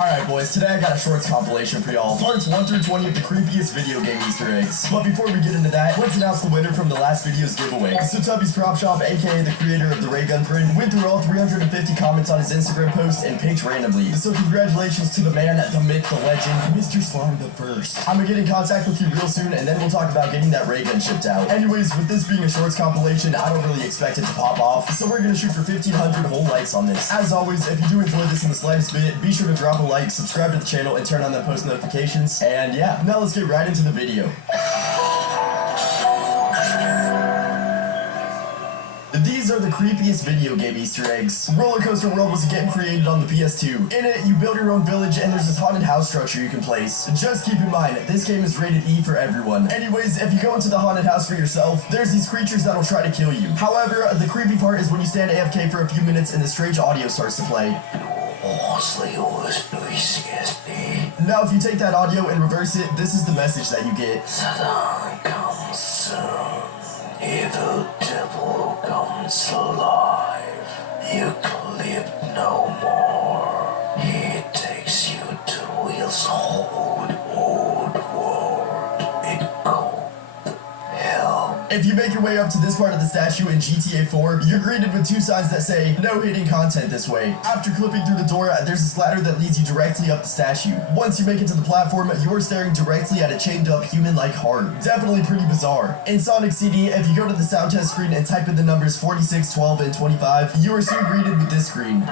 Alright boys, today I got a shorts compilation for y'all. Parts 1 through 20 of the creepiest video game Easter eggs. But before we get into that, let's announce the winner from the last video's giveaway. So Tubby's Prop Shop, aka the creator of the ray gun print, went through all 350 comments on his Instagram post and picked randomly. So congratulations to the man, the myth, the legend, Mr. Slime the First. I'm gonna get in contact with you real soon and then we'll talk about getting that ray gun shipped out. Anyways, with this being a shorts compilation, I don't really expect it to pop off. So we're gonna shoot for 1,500 whole likes on this. As always, if you do enjoy this in the slightest bit, be sure to drop a like, subscribe to the channel, and turn on the post notifications. And yeah, now let's get right into the video. These are the creepiest video game Easter eggs. Roller Coaster World was a game created on the PS2. In it, you build your own village and there's this haunted house structure you can place. Just keep in mind, this game is rated E for everyone. Anyways, if you go into the haunted house for yourself, there's these creatures that'll try to kill you. However, the creepy part is when you stand AFK for a few minutes and the strange audio starts to play. Now if you take that audio and reverse it, this is the message that you get. Satan comes soon. Evil devil comes alive. You can live no more. He takes you to his old world. It called hell. If you make your way up to this part of the statue in GTA 4, you're greeted with two signs that say, no hidden content this way. After clipping through the door, there's this ladder that leads you directly up the statue. Once you make it to the platform, you're staring directly at a chained up human-like heart. Definitely pretty bizarre. In Sonic CD, if you go to the sound test screen and type in the numbers 46, 12, and 25, you are soon greeted with this screen.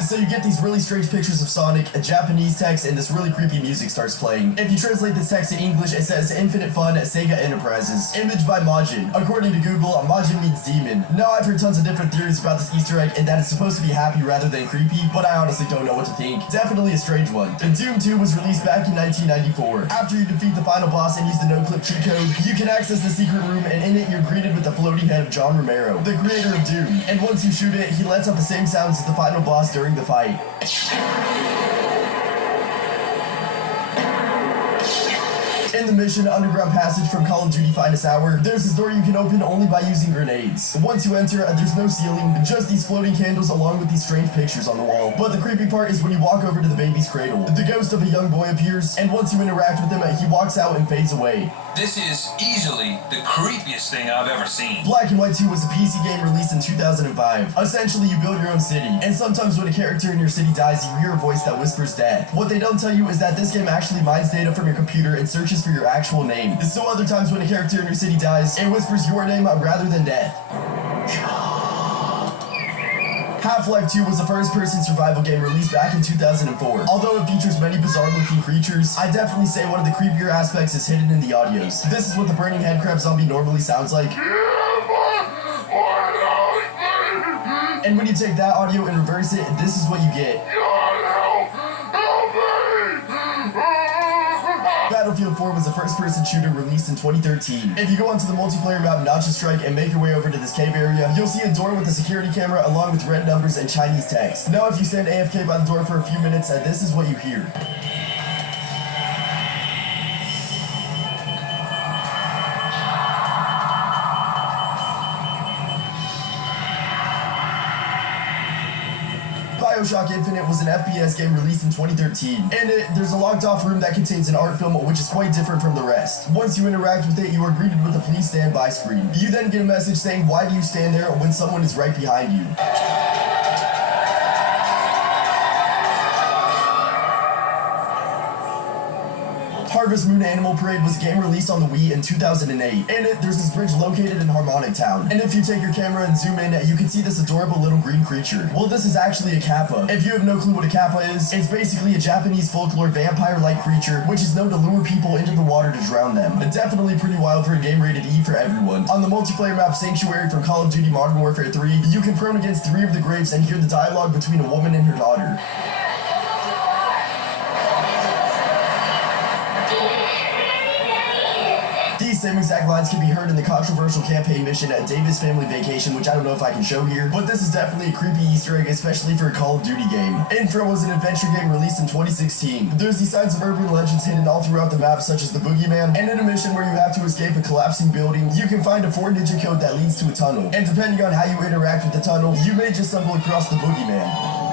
So you get these really strange pictures of Sonic, a Japanese text, and this really creepy music starts playing. If you translate this text in English, it says Infinite Fun Sega Enterprises. Image by Majin. According to Google, Majin means demon. Now I've heard tons of different theories about this Easter egg and that it's supposed to be happy rather than creepy, but I honestly don't know what to think. Definitely a strange one. Doom 2 was released back in 1994. After you defeat the final boss and use the no-clip cheat code, you can access the secret room and in it you're greeted with the floating head of John Romero, the creator of Doom. And once you shoot it, he lets out the same sounds as the final boss during the fight. In the mission Underground Passage from Call of Duty Finest Hour, there's this door you can open only by using grenades. Once you enter, there's no ceiling, just these floating candles along with these strange pictures on the wall. But the creepy part is when you walk over to the baby's cradle. The ghost of a young boy appears, and once you interact with him, he walks out and fades away. This is easily the creepiest thing I've ever seen. Black and White 2 was a PC game released in 2005. Essentially, you build your own city, and sometimes when a character in your city dies, you hear a voice that whispers death. What they don't tell you is that this game actually mines data from your computer and searches for your actual name. So other times when a character in your city dies, it whispers your name rather than death. Half-Life 2 was a first-person survival game released back in 2004. Although it features many bizarre-looking creatures, I definitely say one of the creepier aspects is hidden in the audios. This is what the burning headcrab zombie normally sounds like. And when you take that audio and reverse it, this is what you get. Battlefield 4 was a first-person shooter released in 2013. If you go onto the multiplayer map Nacha Strike and make your way over to this cave area, you'll see a door with a security camera along with red numbers and Chinese text. Now if you stand AFK by the door for a few minutes, this is what you hear. BioShock Infinite was an FPS game released in 2013. In it, there's a locked-off room that contains an art film which is quite different from the rest. Once you interact with it, you are greeted with a please stand by screen. You then get a message saying why do you stand there when someone is right behind you. Harvest Moon Animal Parade was a game released on the Wii in 2008. In it, there's this bridge located in Harmonic Town. And if you take your camera and zoom in, you can see this adorable little green creature. Well, this is actually a kappa. If you have no clue what a kappa is, it's basically a Japanese folklore vampire-like creature, which is known to lure people into the water to drown them. Definitely pretty wild for a game rated E for everyone. On the multiplayer map Sanctuary from Call of Duty Modern Warfare 3, you can prone against 3 of the graves and hear the dialogue between a woman and her daughter. These These same exact lines can be heard in the controversial campaign mission at Davis Family Vacation, which I don't know if I can show here, but this is definitely a creepy Easter egg, especially for a Call of Duty game. Intro was an adventure game released in 2016. There's these signs of urban legends hidden all throughout the map, such as the Boogeyman, and in a mission where you have to escape a collapsing building, you can find a 4-digit code that leads to a tunnel, and depending on how you interact with the tunnel, you may just stumble across the Boogeyman.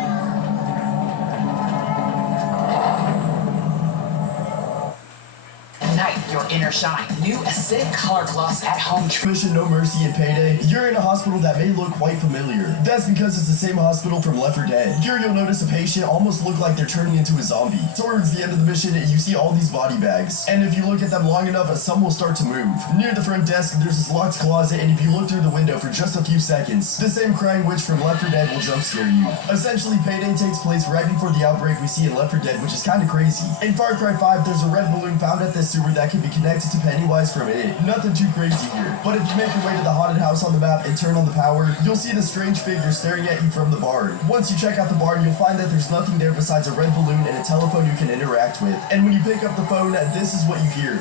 Your inner shine. New acidic color gloss at home. Mission No Mercy and Payday. You're in a hospital that may look quite familiar. That's because it's the same hospital from Left 4 Dead. Here you'll notice a patient almost look like they're turning into a zombie. Towards the end of the mission, you see all these body bags. And if you look at them long enough, some will start to move. Near the front desk, there's this locked closet, and if you look through the window for just a few seconds, the same crying witch from Left 4 Dead will jump scare you. Essentially, Payday takes place right before the outbreak we see in Left 4 Dead, which is kinda crazy. In Far Cry 5, there's a red balloon found at this sewer that can be connected to Pennywise from it. Nothing too crazy here. But if you make your way to the haunted house on the map and turn on the power, you'll see the strange figure staring at you from the barn. Once you check out the barn, you'll find that there's nothing there besides a red balloon and a telephone you can interact with. And when you pick up the phone, this is what you hear.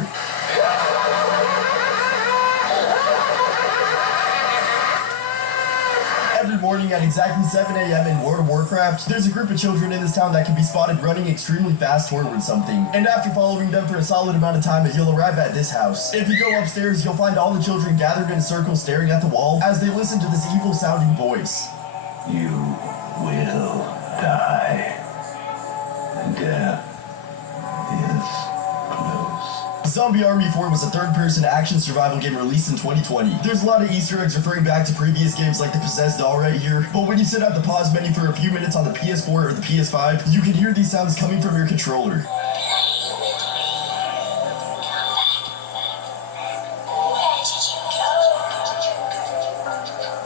Every morning at exactly 7 a.m. in World of Warcraft, there's a group of children in this town that can be spotted running extremely fast toward something. And after following them for a solid amount of time, you'll arrive at this house. If you go upstairs, you'll find all the children gathered in a circle staring at the wall as they listen to this evil-sounding voice. You will die. Death is close. Zombie Army 4 was a third-person action survival game released in 2020. There's a lot of Easter eggs referring back to previous games like the Possessed Doll right here, but when you sit at the pause menu for a few minutes on the PS4 or the PS5, you can hear these sounds coming from your controller.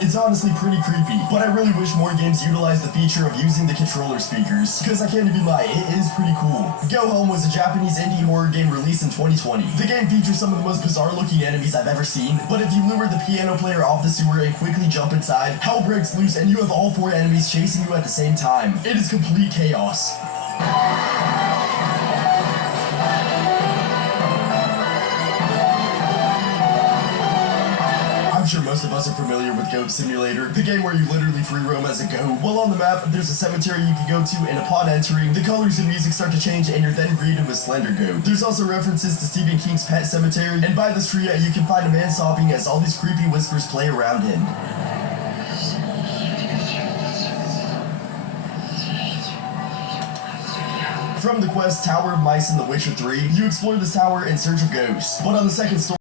It's honestly pretty creepy, but I really wish more games utilized the feature of using the controller speakers, because I can't even lie, it is pretty cool. Go Home was a Japanese indie horror game released in 2020. The game features some of the most bizarre looking enemies I've ever seen, but if you lure the piano player off the sewer and quickly jump inside, hell breaks loose and you have all 4 enemies chasing you at the same time. It is complete chaos. I'm sure most of us are familiar with Goat Simulator, the game where you literally free roam as a goat. While on the map, there's a cemetery you can go to, and upon entering, the colors and music start to change, and you're then greeted with Slender Goat. There's also references to Stephen King's Pet Cemetery, and by this tree, you can find a man sobbing as all these creepy whispers play around him. From the quest Tower of Mice in The Witcher 3, you explore this tower in search of ghosts, but on the second story,